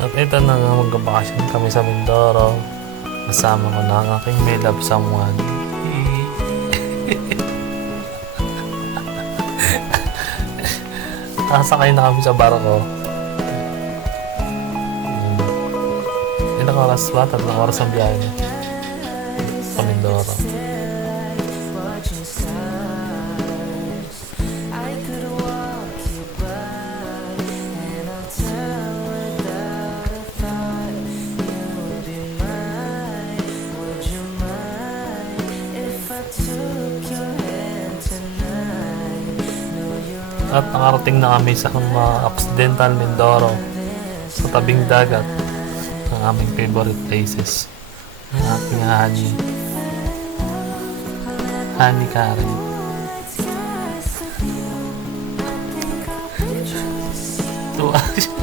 At ito na nga, magbabakasyon kami sa Mindoro. Kasama ko na ang aking may love someone. Nakasakay na kami sa barko. Ilang oras ba? 3 oras ang biyahe sa Mindoro. At nakarating na kami sa Occidental Mindoro, sa tabing dagat, ang aming favorite places, ang ating honey curry. Tuwa siya.